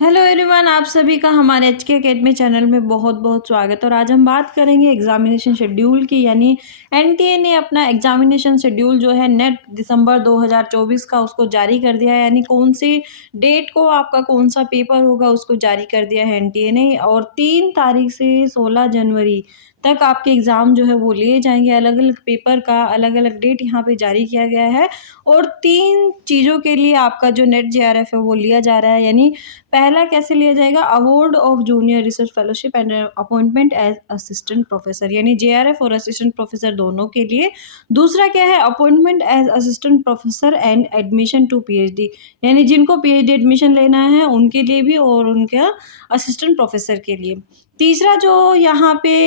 Hello everyone, आप सभी का हमारे एचके एकेडमी चैनल में बहुत बहुत स्वागत। और आज हम बात करेंगे एग्जामिनेशन शेड्यूल की। यानी एनटीए ने अपना एग्जामिनेशन शेड्यूल जो है नेट दिसंबर 2024 का उसको जारी कर दिया है। यानी कौन सी डेट को आपका कौन सा पेपर होगा उसको जारी कर दिया है एनटीए ने। और 3 तारीख से 16 जनवरी तक आपके एग्ज़ाम जो है वो लिए जाएंगे। अलग अलग पेपर का अलग अलग डेट यहाँ पे जारी किया गया है। और 3 चीज़ों के लिए आपका जो नेट जेआरएफ है वो लिया जा रहा है। यानी पहला कैसे लिया जाएगा, award of junior research fellowship and appointment as assistant professor, यानी जेआरएफ और असिस्टेंट प्रोफेसर दोनों के लिए। दूसरा क्या है, appointment as assistant professor and admission to PhD, यानी जिनको पीएचडी एडमिशन लेना है उनके लिए भी और उनका असिस्टेंट प्रोफेसर के लिए। तीसरा जो यहाँ पे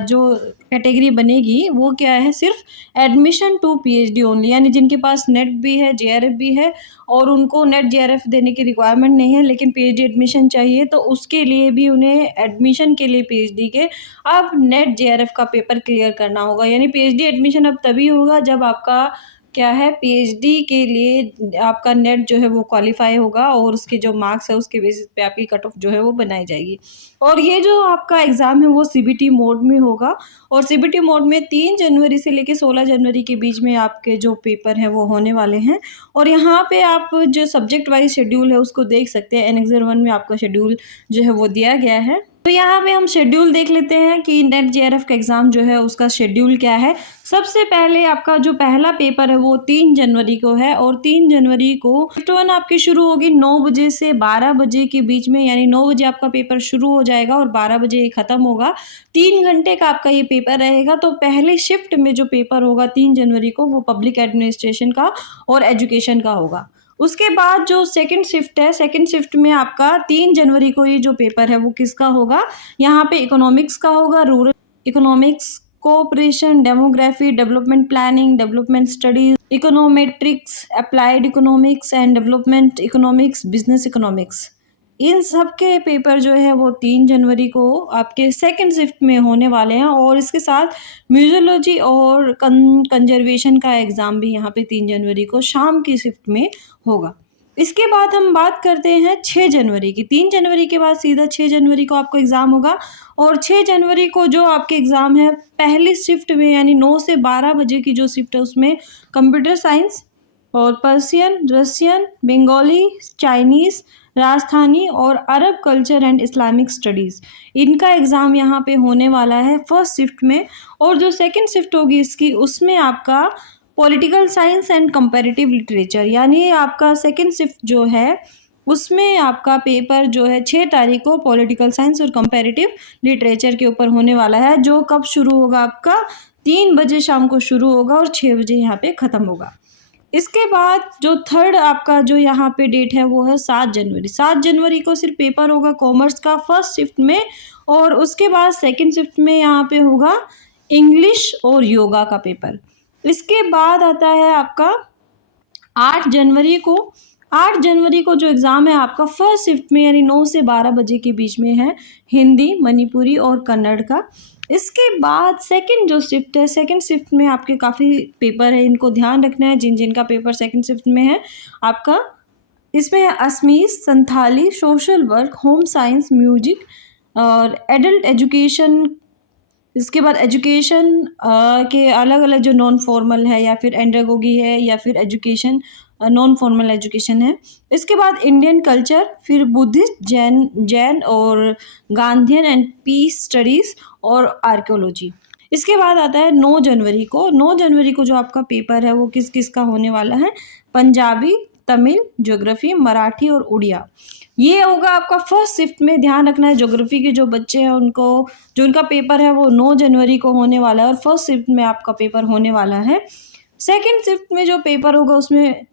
जो कैटेगरी बनेगी वो क्या है, सिर्फ एडमिशन टू पीएचडी ओनली, यानी जिनके पास नेट भी है जेआरएफ भी है और उनको नेट जेआरएफ देने की रिक्वायरमेंट नहीं है लेकिन पीएचडी एडमिशन चाहिए, तो उसके लिए भी उन्हें एडमिशन के लिए पीएचडी के अब नेट जेआरएफ का पेपर क्लियर करना होगा। यानी पीएचडी एडमिशन अब तभी होगा जब आपका क्या है, पीएचडी के लिए आपका नेट जो है वो क्वालिफाई होगा और उसके जो मार्क्स है उसके बेसिस पे आपकी कट ऑफ जो है वो बनाई जाएगी। और ये जो आपका एग्ज़ाम है वो सीबीटी मोड में होगा। और सीबीटी मोड में 3 जनवरी से लेकर 16 जनवरी के बीच में आपके जो पेपर हैं वो होने वाले हैं। और यहाँ पे आप जो सब्जेक्ट वाइज शेड्यूल है उसको देख सकते हैं। एनेक्सर 1 में आपका शेड्यूल जो है वो दिया गया है। तो यहाँ पे हम शेड्यूल देख लेते हैं कि नेट जेआरएफ का एग्ज़ाम जो है उसका शेड्यूल क्या है। सबसे पहले आपका जो पहला पेपर है वो 3 जनवरी को है। और 3 जनवरी को शिफ्ट 1 आपकी शुरू होगी 9 बजे से 12 बजे के बीच में। यानी 9 बजे आपका पेपर शुरू हो जाएगा और 12 बजे ये ख़त्म होगा। 3 घंटे का आपका ये पेपर रहेगा। तो पहले शिफ्ट में जो पेपर होगा 3 जनवरी को वो पब्लिक एडमिनिस्ट्रेशन का और एजुकेशन का होगा। उसके बाद जो सेकंड शिफ्ट है, सेकंड शिफ्ट में आपका 3 जनवरी को ये जो पेपर है वो किसका होगा, यहाँ पे इकोनॉमिक्स का होगा। Rural economics, cooperation, demography, development planning, development studies, econometrics, applied economics and development economics, business economics, इन सब के पेपर जो है वो 3 जनवरी को आपके सेकंड शिफ्ट में होने वाले हैं। और इसके साथ म्यूजियोलॉजी और कंजर्वेशन का एग्ज़ाम भी यहाँ पे 3 जनवरी को शाम की शिफ्ट में होगा। इसके बाद हम बात करते हैं 6 जनवरी की। 3 जनवरी के बाद सीधा 6 जनवरी को आपको एग्ज़ाम होगा। और 6 जनवरी को जो आपके एग्ज़ाम है पहली शिफ्ट में, यानी 9 से 12 बजे की जो शिफ्ट है उसमें कंप्यूटर साइंस और Persian, Russian, Bengali, Chinese, Rajasthani और Arab culture and Islamic studies, इनका एग्ज़ाम यहाँ पे होने वाला है फर्स्ट शिफ्ट में। और जो सेकंड शिफ्ट होगी इसकी, उसमें आपका political science and comparative literature, यानी आपका सेकंड शिफ्ट जो है उसमें आपका पेपर जो है 6 तारीख को पॉलिटिकल साइंस और कंपैरेटिव लिटरेचर के ऊपर होने वाला है। जो कब शुरू होगा, आपका 3 बजे शाम को शुरू होगा और 6 बजे यहाँ पे ख़त्म होगा। इसके बाद जो थर्ड आपका जो यहाँ पे डेट है वो है 7 जनवरी। 7 जनवरी को सिर्फ पेपर होगा कॉमर्स का फर्स्ट शिफ्ट में। और उसके बाद सेकंड शिफ्ट में यहाँ पे होगा इंग्लिश और योगा का पेपर। इसके बाद आता है आपका 8 जनवरी को। 8 जनवरी को जो एग्ज़ाम है आपका फर्स्ट शिफ्ट में, यानी 9 से 12 बजे के बीच में है, हिंदी, मणिपुरी और कन्नड़ का। इसके बाद सेकंड जो शिफ्ट है, सेकंड शिफ्ट में आपके काफ़ी पेपर है, इनको ध्यान रखना है जिन जिन का पेपर सेकंड शिफ्ट में है आपका। इसमें है Assamese, Santhali, social work, home science, music और एडल्ट एजुकेशन। इसके बाद एजुकेशन के अलग अलग जो नॉन फॉर्मल है या फिर एंड्रागोगी है या फिर एजुकेशन नॉन फॉर्मल एजुकेशन है। इसके बाद इंडियन कल्चर, फिर बुद्धिस्ट, जैन और गांधीयन एंड पीस स्टडीज़ और आर्कियोलॉजी। इसके बाद आता है 9 जनवरी को। 9 जनवरी को जो आपका पेपर है वो किस किस का होने वाला है, पंजाबी, तमिल, ज्योग्राफी, मराठी और उड़िया। ये होगा आपका फर्स्ट शिफ्ट में। ध्यान रखना है ज्योग्राफी के जो बच्चे हैं उनको, जो उनका पेपर है वो 9 जनवरी को होने वाला है और फर्स्ट शिफ्ट में आपका पेपर होने वाला है। सेकंड शिफ्ट में जो पेपर होगा उसमें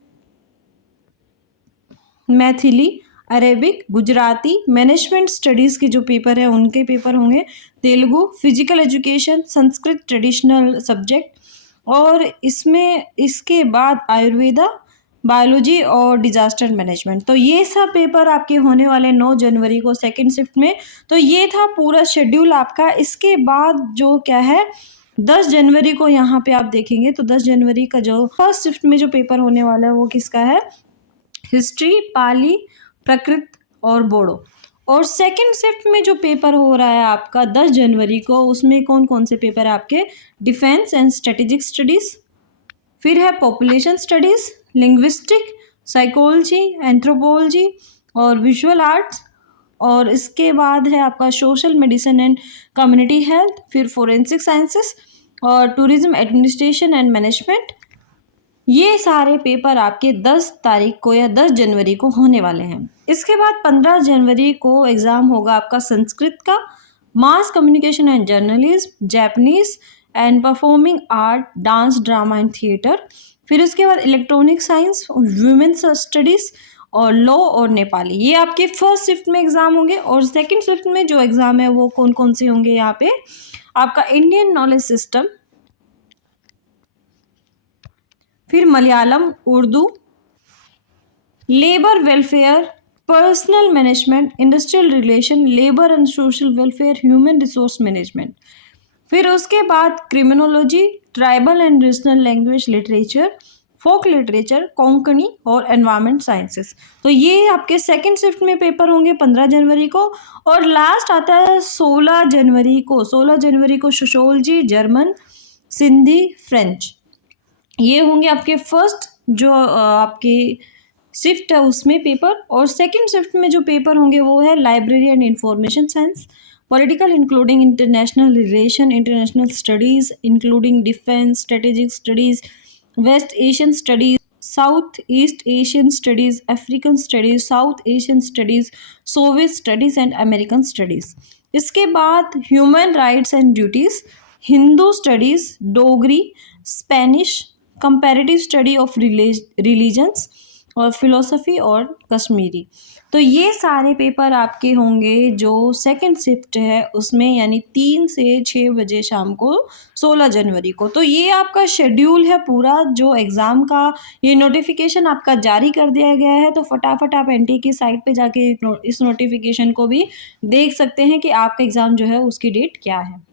Maithili, Arabic, Gujarati, management studies के जो पेपर है उनके पेपर होंगे, Telugu, physical education, Sanskrit traditional subject. और इसमें इसके बाद आयुर्वेदा, बायोलॉजी और डिज़ास्टर मैनेजमेंट। तो ये सब पेपर आपके होने वाले 9 जनवरी को सेकंड शिफ्ट में। तो ये था पूरा शेड्यूल आपका। इसके बाद जो क्या है, 10 जनवरी को यहाँ पे आप देखेंगे तो 10 जनवरी का जो फर्स्ट शिफ्ट में जो पेपर होने वाला है वो किसका है, हिस्ट्री, पाली, प्रकृत और बोडो। और सेकंड शिफ्ट में जो पेपर हो रहा है आपका 10 जनवरी को, उसमें कौन कौन से पेपर है आपके? डिफेंस एंड स्ट्रेटेजिक स्टडीज़, फिर है population studies, linguistic, psychology, anthropology और विजुअल आर्ट्स। और इसके बाद है आपका social medicine and community health, फिर फोरेंसिक साइंसेस और टूरिज्म एडमिनिस्ट्रेशन एंड मैनेजमेंट। ये सारे पेपर आपके 10 तारीख को या 10 जनवरी को होने वाले हैं। इसके बाद 15 जनवरी को एग्ज़ाम होगा आपका संस्कृत का, mass communication and journalism, Japanese and performing art, dance, drama and theatre. फिर उसके बाद इलेक्ट्रॉनिक साइंस, वुमेन्स स्टडीज़ और लॉ और नेपाली। ये आपके फर्स्ट शिफ्ट में एग्ज़ाम होंगे। और सेकंड शिफ्ट में जो एग्ज़ाम है वो कौन कौन से होंगे यहाँ पे? आपका इंडियन नॉलेज सिस्टम, फिर Malayalam, Urdu, labour welfare, personnel management, industrial relation, labour and social welfare, human resource management. फिर उसके बाद criminology, tribal and regional language literature, folk literature, Konkani और एनवायरमेंट साइंसेस। तो ये आपके सेकंड शिफ्ट में पेपर होंगे 15 जनवरी को। और लास्ट आता है 16 जनवरी को। 16 जनवरी को सोशियोलॉजी, जर्मन, सिंधी, फ्रेंच। ये होंगे आपके फर्स्ट जो आपकी शिफ्ट है उसमें पेपर। और सेकंड शिफ्ट में जो पेपर होंगे वो है library and information science, political including international relation, international studies including defence, strategic studies, West Asian studies, South East Asian studies, African studies, South Asian studies, Soviet studies and American studies. इसके बाद human rights and duties, Hindu studies, Dogri, Spanish, comparative study of religions और philosophy और कश्मीरी। तो ये सारे paper आपके होंगे जो सेकंड शिफ्ट है उसमें, यानी 3 से 6 बजे शाम को 16 जनवरी को। तो ये आपका शेड्यूल है पूरा जो एग्ज़ाम का। ये नोटिफिकेशन आपका जारी कर दिया गया है, तो फटाफट आप एनटीए की साइट पे जाके इस नोटिफिकेशन को भी देख सकते हैं कि आपका एग्ज़ाम जो है उसकी डेट क्या है।